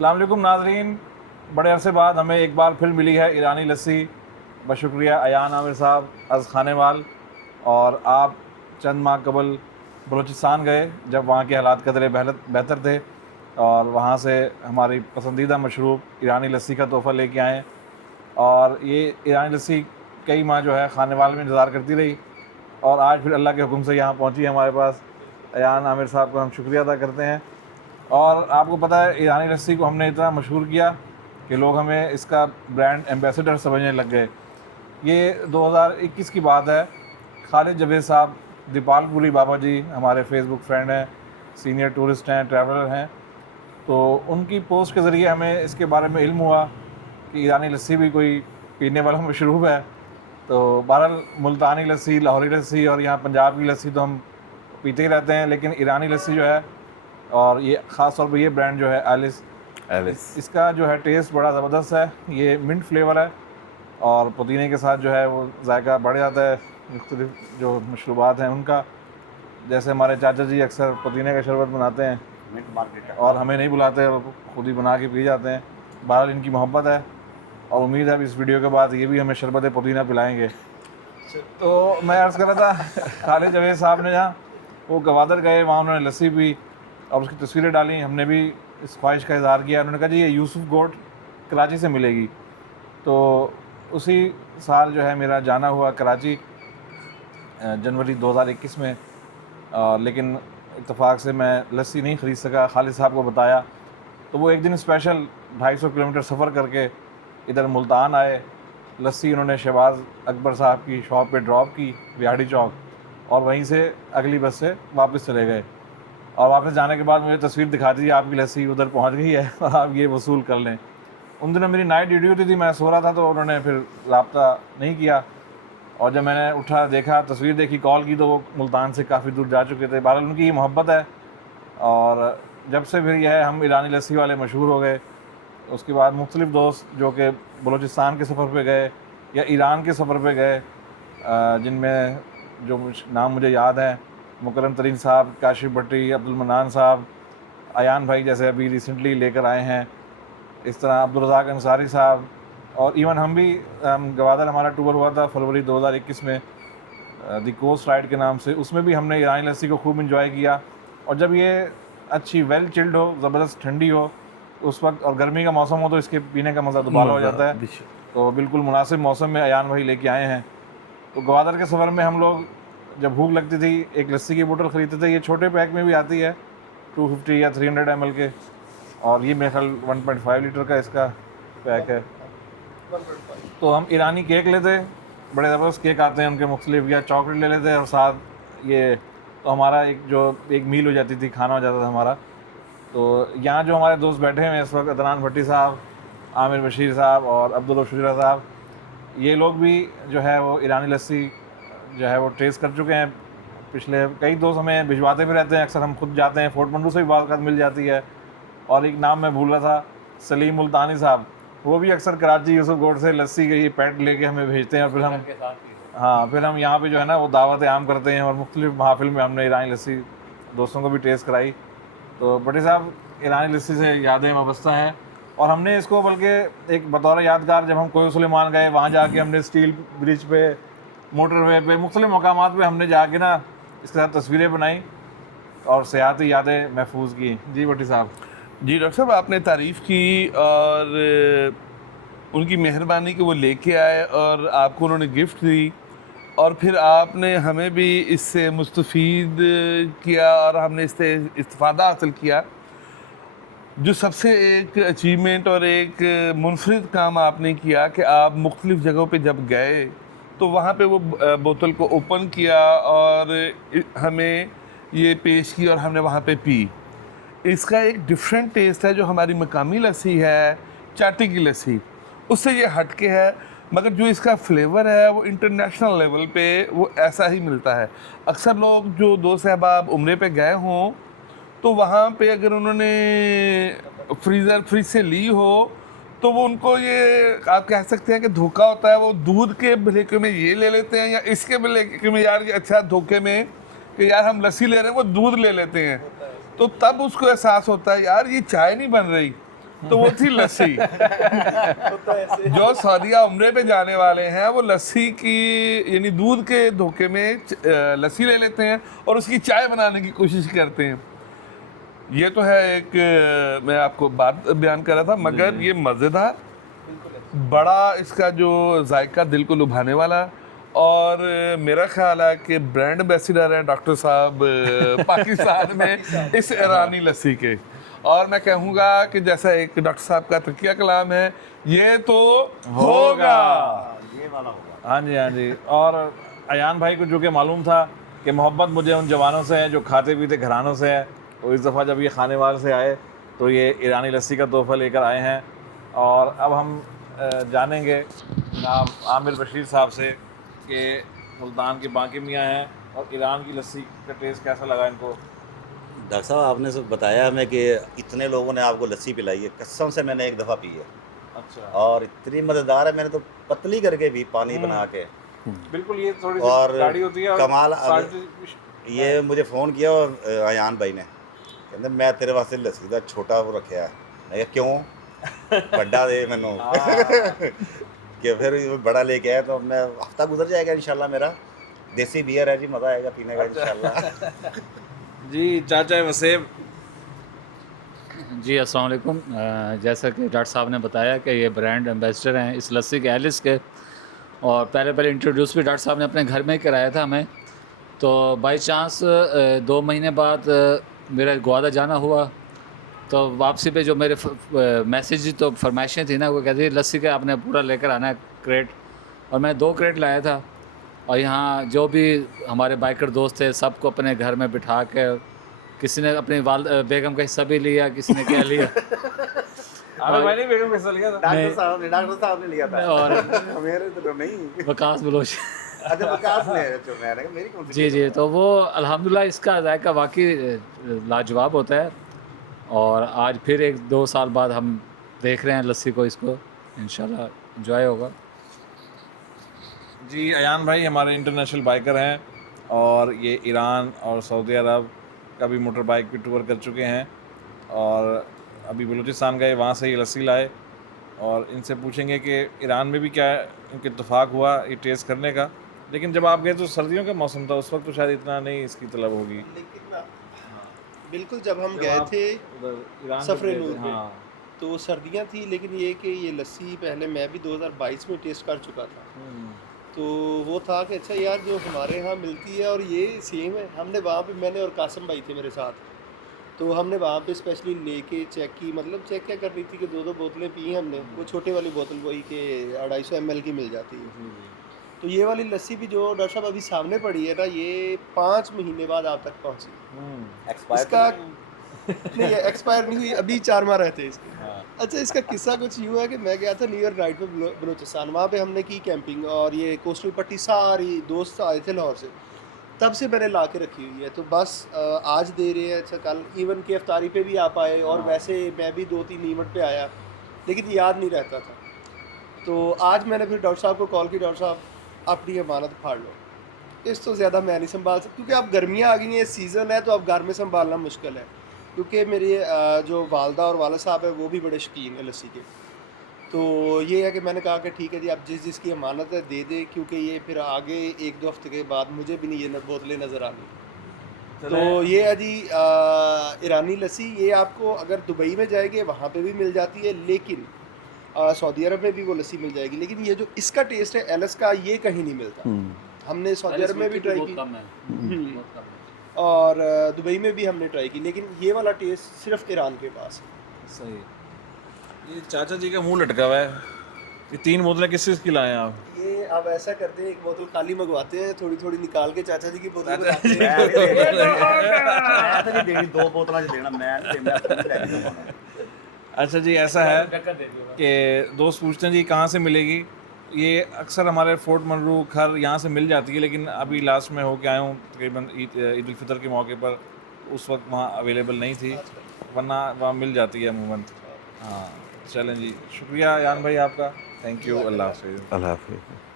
अस्सलाम वालेकुम नाज़रीन, बड़े अरसे बाद हमें एक बार फिर मिली है ईरानी लस्सी। बशुक्रिया अयान आमिर साहब अज़ खानेवाल। और आप चंद माह कबल बलूचिस्तान गए जब वहाँ के हालात कदरे बेहतर थे, और वहाँ से हमारी पसंदीदा मशरूब ईरानी लस्सी का तोहफ़ा लेके आए। और ये ईरानी लस्सी कई माह जो है खानेवाल में इंतज़ार करती रही, और आज फिर अल्लाह के हुक्म से यहाँ पहुँची है हमारे पास। अयान आमिर साहब का हम शुक्रिया अदा करते हैं। और आपको पता है ईरानी लस्सी को हमने इतना मशहूर किया कि लोग हमें इसका ब्रांड एम्बेसडर समझने लग गए। ये 2021 की बात है। खालिद जवेद साहब दीपालपुरी बाबा जी हमारे फेसबुक फ्रेंड हैं, सीनियर टूरिस्ट हैं, ट्रैवलर हैं। तो उनकी पोस्ट के ज़रिए हमें इसके बारे में इल्म हुआ कि ईरानी लस्सी भी कोई पीने वाला मशरूब है। तो बहरहाल मुल्तानी लस्सी, लाहौरी लस्सी और यहाँ पंजाब की लस्सी तो हम पीते ही रहते हैं, लेकिन ईरानी लस्सी जो है, और ये ख़ास तौर पर ये ब्रांड जो है एलिस, इसका जो है टेस्ट बड़ा ज़बरदस्त है। ये मिंट फ्लेवर है और पुदीने के साथ जो है वो जायका बढ़ जाता है मुख्तलिफ जो मशरूबात हैं उनका। जैसे हमारे चाचा जी अक्सर पुदीने का शरबत बनाते हैं मिंट मार्केट और हमें नहीं बुलाते और खुद ही बना के पी जाते हैं। बहरहाल इनकी मोहब्बत है और उम्मीद है इस वीडियो के बाद ये भी हमें शरबत पुदीना पिलाएंगे। तो मैं अर्ज़ कर रहा था खालिद जवेद साहब ने जहाँ वो गवादर गए, वहाँ उन्होंने लस्सी पी और उसकी तस्वीरें डाली। हमने भी इस ख्वाहिश का इज़हार किया। उन्होंने कहा जी ये यूसुफ गोट कराची से मिलेगी। तो उसी साल जो है मेरा जाना हुआ कराची, जनवरी 2021 में। लेकिन इत्तेफाक से मैं लस्सी नहीं ख़रीद सका। खालिद साहब को बताया तो वो एक दिन स्पेशल 250 किलोमीटर सफ़र करके इधर मुल्तान आए। लस्सी उन्होंने शहबाज अकबर साहब की शॉप पे ड्रॉप की बिहाड़ी चौक, और वहीं से अगली बस से वापस चले गए। और वापस जाने के बाद मुझे तस्वीर दिखा दी आपकी लस्सी उधर पहुंच गई है और आप ये वसूल कर लें। उन दिनों मेरी नाइट ड्यूटी होती थी, मैं सो रहा था, तो उन्होंने फिर रब्ता नहीं किया। और जब मैंने उठा, देखा, तस्वीर देखी, कॉल की, तो वो मुल्तान से काफ़ी दूर जा चुके थे। बहरहाल उनकी ये मोहब्बत है, और जब से फिर यह है हम ईरानी लस्सी वाले मशहूर हो गए। उसके बाद मुख्तलिफ दोस्त जो कि बलूचिस्तान के सफ़र पे गए या ईरान के सफ़र पे गए, जिनमें जो नाम मुझे याद है, मुकरम तरीन साहब, काशिफ भट्टी, अब्दुल मन्नान साहब, अयान भाई जैसे अभी रिसेंटली लेकर आए हैं, इस तरह अब्दुल रज़ाक अंसारी साहब, और इवन हम भी गवादर हमारा टूर हुआ था फरवरी 2021 में दी कोस्ट राइड के नाम से। उसमें भी हमने ईरानी लस्सी को खूब इंजॉय किया। और जब ये अच्छी वेल चिल्ड हो, ज़बरदस्त ठंडी हो उस वक्त, और गर्मी का मौसम हो, तो इसके पीने का मज़ा दोबारा हो जाता है। तो बिल्कुल मुनासिब मौसम में अयान भाई लेके आए हैं। तो गवादर के सफ़र में हम लोग जब भूख लगती थी एक लस्सी की बोतल ख़रीदते थे। ये छोटे पैक में भी आती है 250 या 300 ml के, और ये मेरे ख्याल 1.5 लीटर का इसका पैक है। तो हम ईरानी केक लेते, बड़े ज़बरदस्त केक आते हैं उनके मुख्तलिफ, या चॉकलेट ले लेते और साथ ये, तो हमारा एक मील हो जाती थी, खाना हो जाता था हमारा। तो यहाँ जो हमारे दोस्त बैठे हैं इस वक्त, अदनान भट्टी साहब, आमिर बशीर साहब और अब्दुल शुजरा साहब, ये लोग भी जो है वो ईरानी लस्सी जो है वो टेस्ट कर चुके हैं। पिछले कई दोस्त हमें भिजवाते भी रहते हैं, अक्सर हम खुद जाते हैं, फोर्ट मंडू से भी बात मिल जाती है। और एक नाम मैं भूल रहा था, सलीम मुल्तानी साहब, वो भी अक्सर कराची यूसुफ गोड से लस्सी के ये पैट लेके हमें भेजते हैं, और फिर हम फिर हम यहाँ पे जो है ना वो दावत आम करते हैं, और मुख्तलिफ महफिल में हमने ईरानी लस्सी दोस्तों को भी टेस्ट कराई। तो भट्टी साहब, ईरानी लस्सी से यादें वाबस्ता हैं, और हमने इसको बल्कि एक बतौर यादगार, जब हम कोय सुलेमान गए वहाँ जाके हमने स्टील ब्रिज पे, मोटरवे पे, मुख्तलिफ मकामात पे हमने जाके ना इसके साथ तस्वीरें बनाई और सियाहती यादें महफूज की। जी भट्टी साहब। जी डॉक्टर साहब, आपने तारीफ़ की और उनकी मेहरबानी कि वो लेके आए और आपको उन्होंने गिफ्ट दी, और फिर आपने हमें भी इससे मुस्तफ़ीद किया और हमने इससे इस्तिफ़ादा हासिल किया। जो सबसे एक अचीवमेंट और एक मुनफरिद काम आपने किया कि आप मुख्तलिफ़ जगहों पे जब गए तो वहाँ पे वो बोतल को ओपन किया और हमें ये पेश की और हमने वहाँ पे पी। इसका एक डिफरेंट टेस्ट है। जो हमारी मकामी लस्सी है, चाटी की लस्सी, उससे ये हटके है, मगर जो इसका फ्लेवर है वो इंटरनेशनल लेवल पे वो ऐसा ही मिलता है। अक्सर लोग जो दोस्त अहबाब उम्रे पे गए हों तो वहाँ पे अगर उन्होंने फ्रिज से ली हो तो वो उनको ये आप कह सकते हैं कि धोखा होता है। वो दूध के भलेके में ये ले लेते हैं या इसके भलेके में, यार अच्छा धोखे में कि यार हम लस्सी ले रहे हैं, वो दूध ले लेते हैं। तो तब उसको एहसास होता है यार ये चाय नहीं बन रही, तो वो थी लस्सी। जो सऊदीया उम्रे पे जाने वाले हैं वो लस्सी की यानी दूध के धोखे में लस्सी ले लेते हैं और उसकी चाय बनाने की कोशिश करते हैं। ये तो है एक मैं आपको बात बयान कर रहा था, मगर ये मज़ेदार, बड़ा इसका जो जायका दिल को लुभाने वाला, और मेरा ख्याल है कि ब्रांड एम्बेसडर हैं डॉक्टर साहब पाकिस्तान में इस ईरानी लस्सी के। और मैं कहूँगा कि जैसा एक डॉक्टर साहब का तकिया कलाम है, ये तो होगा। हाँ जी, हाँ जी। और अयान भाई को जो कि मालूम था कि मोहब्बत मुझे उन जवानों से है जो खाते पीते घरानों से है, तो इस दफ़ा जब ये खानेवाल से आए तो ये ईरानी लस्सी का तोहफ़ा लेकर आए हैं। और अब हम जानेंगे जनाब आमिर बशीर साहब से कि मुल्तान के बाकी मियाँ हैं और ईरान की लस्सी का टेस्ट कैसा लगा इनको। डॉक्टर साहब, आपने सब बताया हमें कि इतने लोगों ने आपको लस्सी पिलाई है, कसम से मैंने एक दफ़ा पी है अच्छा। और इतनी मज़ेदार है, मैंने तो पतली करके भी पानी बना के। बिल्कुल, ये थोड़ी और सी गाढ़ी होती है और कमाल ये मुझे फ़ोन किया और अयान भाई ने कहते मैं तेरे वास्ते लस्सी का छोटा वो रखा है। मैं कहा क्यों, बड़ा दे मैनू कि फिर बड़ा लेके आया तो मैं हफ्ता गुजर जाएगा इंशाल्लाह। मेरा देसी बियर है जी, मज़ा आएगा पीने का इंशाल्लाह। जी चाचा वसेब। जी अस्सलाम वालेकुम। जैसा कि डॉक्टर साहब ने बताया कि ये ब्रांड एम्बेसडर हैं इस लस्सी के, एलिस के, और पहले इंट्रोड्यूस भी डॉक्टर साहब ने अपने घर में ही कराया था हमें। तो बाई चांस 2 महीने बाद मेरा ग्वादा जाना हुआ, तो वापसी पे जो मेरे मैसेज तो फरमाइशें थी ना, वो कहती थी लस्सी का आपने पूरा लेकर आना है क्रेट, और मैं 2 क्रेट लाया था। और यहाँ जो भी हमारे बाइकर दोस्त थे सबको अपने घर में बिठा के, किसी ने अपनी बेगम का हिस्सा भी लिया, किसी ने क्या लिया आमिर भाई ने बेगम का हिस्सा लिया था। डॉक्टर साहब ने लिया था और मेरे तो नहीं। वकास बलोच अच्छा, विकास ने, तो मैंने कहा मेरी कौन सी। जी, तो वो अल्हम्दुलिल्लाह इसका जायका वाकई लाजवाब होता है। और आज फिर 1-2 साल बाद हम देख रहे हैं लस्सी को, इसको इंशाल्लाह एंजॉय होगा। जी अयान भाई हमारे इंटरनेशनल बाइकर हैं और ये ईरान और सऊदी अरब का भी मोटर बाइक पे टूर कर चुके हैं, और अभी बलूचिस्तान गए, वहाँ से ये लस्सी लाए। और इनसे पूछेंगे कि ईरान में भी क्या इनके इत्तेफाक हुआ ये टेस्ट करने का। लेकिन जब आप गए तो सर्दियों का मौसम था, उस वक्त तो शायद इतना नहीं इसकी तलब होगी। लेकिन बिल्कुल जब हम गए आप थे उधर ईरान सफरे में गए थे, नूर में, हाँ। तो सर्दियां थी, लेकिन ये कि ये लस्सी पहले मैं भी 2022 में टेस्ट कर चुका था। तो वो था कि अच्छा यार जो हमारे यहाँ मिलती है और ये सेम है। हमने वहाँ पे, मैंने और कासम भाई थे मेरे साथ, तो हमने वहाँ पे स्पेशली लेके चेक की, मतलब चेक क्या कर रही थी कि 2-2 बोतलें पी हमने। वो छोटे वाली बोतल वही के 250 ml की मिल जाती है। तो ये वाली लस्सी भी जो डॉक्टर साहब अभी सामने पड़ी है ना, ये 5 महीने बाद आप तक पहुँची। इसका नहीं, एक्सपायर नहीं हुई, अभी 4 माह रहते हैं इसके। अच्छा, इसका किस्सा कुछ यूँ है कि मैं गया था न्यू ईयर नाइट में बलूचिस्तान, वहाँ पे हमने की कैंपिंग, और ये कोस्टल पट्टी सारी दोस्त आए थे लाहौर से, तब से मैंने ला के रखी हुई है। तो बस आज दे रहे हैं। अच्छा, कल इवन के अफ्तारी पे भी आप आए, और वैसे मैं भी 2-3 इवेंट पे आया, लेकिन याद नहीं रहता था। तो आज मैंने फिर डॉक्टर साहब को कॉल की, डॉक्टर साहब अपनी अमानत फाड़ लो, इस तो ज़्यादा मैं नहीं संभाल सकती, क्योंकि अब गर्मियाँ आ गई हैं, सीज़न है, तो अब घर में संभालना मुश्किल है। क्योंकि मेरे जो वालदा और वाला साहब है वो भी बड़े शौकीन है लस्सी के। तो ये है कि मैंने कहा कि ठीक है जी, आप जिस जिसकी अमानत है दे दे, क्योंकि ये फिर आगे 1-2 हफ्ते के बाद मुझे भी नहीं ये बोतलें नज़र आनी। तो ये है जी ईरानी लस्सी। ये आपको अगर दुबई में जाएंगे वहाँ पे भी मिल जाती है, लेकिन सऊदी अरब में भी वो लस्सी मिल जाएगी। लेकिन ये जो इसका टेस्ट है एलिस का, ये कहीं नहीं मिलता। हमने सऊदी अरब में भी ट्राई की और दुबई में भी हमने ट्राई की, लेकिन ये वाला टेस्ट सिर्फ ईरान के पास है। सही। ये चाचा जी का मुंह लटका हुआ है। ये 3 बोतलें किस चीज़ की लाए हैं आप? ये आप ऐसा करते हैं, एक बोतल खाली मंगवाते हैं, थोड़ी थोड़ी निकाल के चाचा जी की बोतल मैं तो नहीं देनी, 2 बोतलां देना, मैं नहीं देना। अच्छा जी, ऐसा है कि दोस्त पूछते हैं जी कहाँ से मिलेगी। ये अक्सर हमारे फोर्ट मनरू खर यहाँ से मिल जाती है, लेकिन अभी लास्ट में होके आया हूँ तकरीबन ईद उल फितर के मौके पर, उस वक्त वहाँ अवेलेबल नहीं थी, वरना वहाँ मिल जाती है अमूमन। हाँ चलें जी, शुक्रिया यान भाई आपका, थैंक यू, अल्लाह हाफ़िज़। अल्लाह हाफ़िज़।